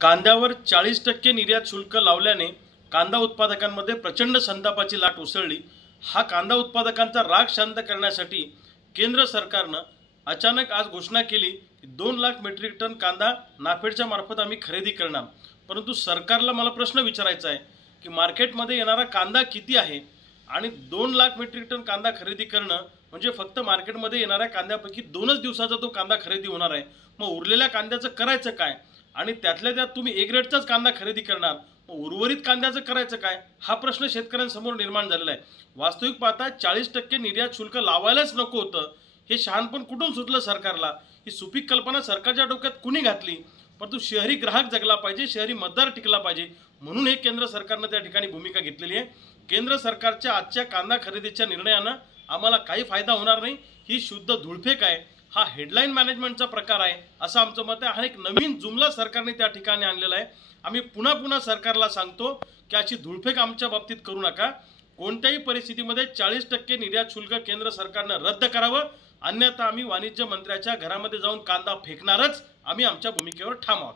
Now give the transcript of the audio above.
कांद्यावर 40% निर्यात शुल्क लावल्याने कांदा उत्पादकांमध्ये प्रचंड संतापाची लाट उसळली। हा कांदा उत्पादकांचा राग शांत करण्यासाठी केंद्र सरकारनं अचानक आज घोषणा केली की 2 लाख मेट्रिक टन कांदा नाफेडच्या मार्फत आम्ही खरेदी करणार। परंतु सरकारला मला प्रश्न विचारायचा आहे की मार्केटमध्ये येणारा कांदा किती आहे आणि 2 लाख मेट्रिक टन कांदा खरेदी करणं म्हणजे फक्त मार्केटमध्ये येणाऱ्या कांद्यापैकी 2च दिवसाचा तो कांदा खरेदी होणार आहे। मग उरलेल्या कांद्याचं करायचं काय? आणि त्यातल्या त्यात तुम्ही ए ग्रेडचाच कांदा खरेदी करणार, मग उर्वरित कांद्याचं करायचं काय? हा प्रश्न शेतकऱ्यांसमोर निर्माण झालेला आहे। वास्तविक पाहता 40% निर्यात शुल्क लावायलाच नको होतं। हे शहाणपण कुठून सुचलं सरकारला? ही सुपीक कल्पना सरकारच्या डोक्यात कुणी घातली? परंतु शहरी ग्राहक जगला पाहिजे, शहरी मतदार टिकला पाहिजे, म्हणून हे केंद्र सरकारनं त्या ठिकाणी भूमिका घेतलेली आहे। केंद्र सरकारच्या आजच्या कांदा खरेदीच्या निर्णयानं आम्हाला काही फायदा होणार नाही, ही शुद्ध धुळफेक आहे। हा हेडलाईन मॅनेजमेंटचा प्रकार आहे असं आमचं मत आहे। हा एक नवीन जुमला सरकारने त्या ठिकाणी आणलेला आहे। आम्ही पुन्हा सरकारला सांगतो की अशी धुळफेक आमच्या बाबतीत करू नका। कोणत्याही परिस्थितीमध्ये 40% निर्यात शुल्क केंद्र सरकारनं रद्द करावं, अन्यथा आम्ही वाणिज्य मंत्र्याच्या घरामध्ये जाऊन कांदा फेकणारच। आम्ही आमच्या भूमिकेवर ठाम आहोत।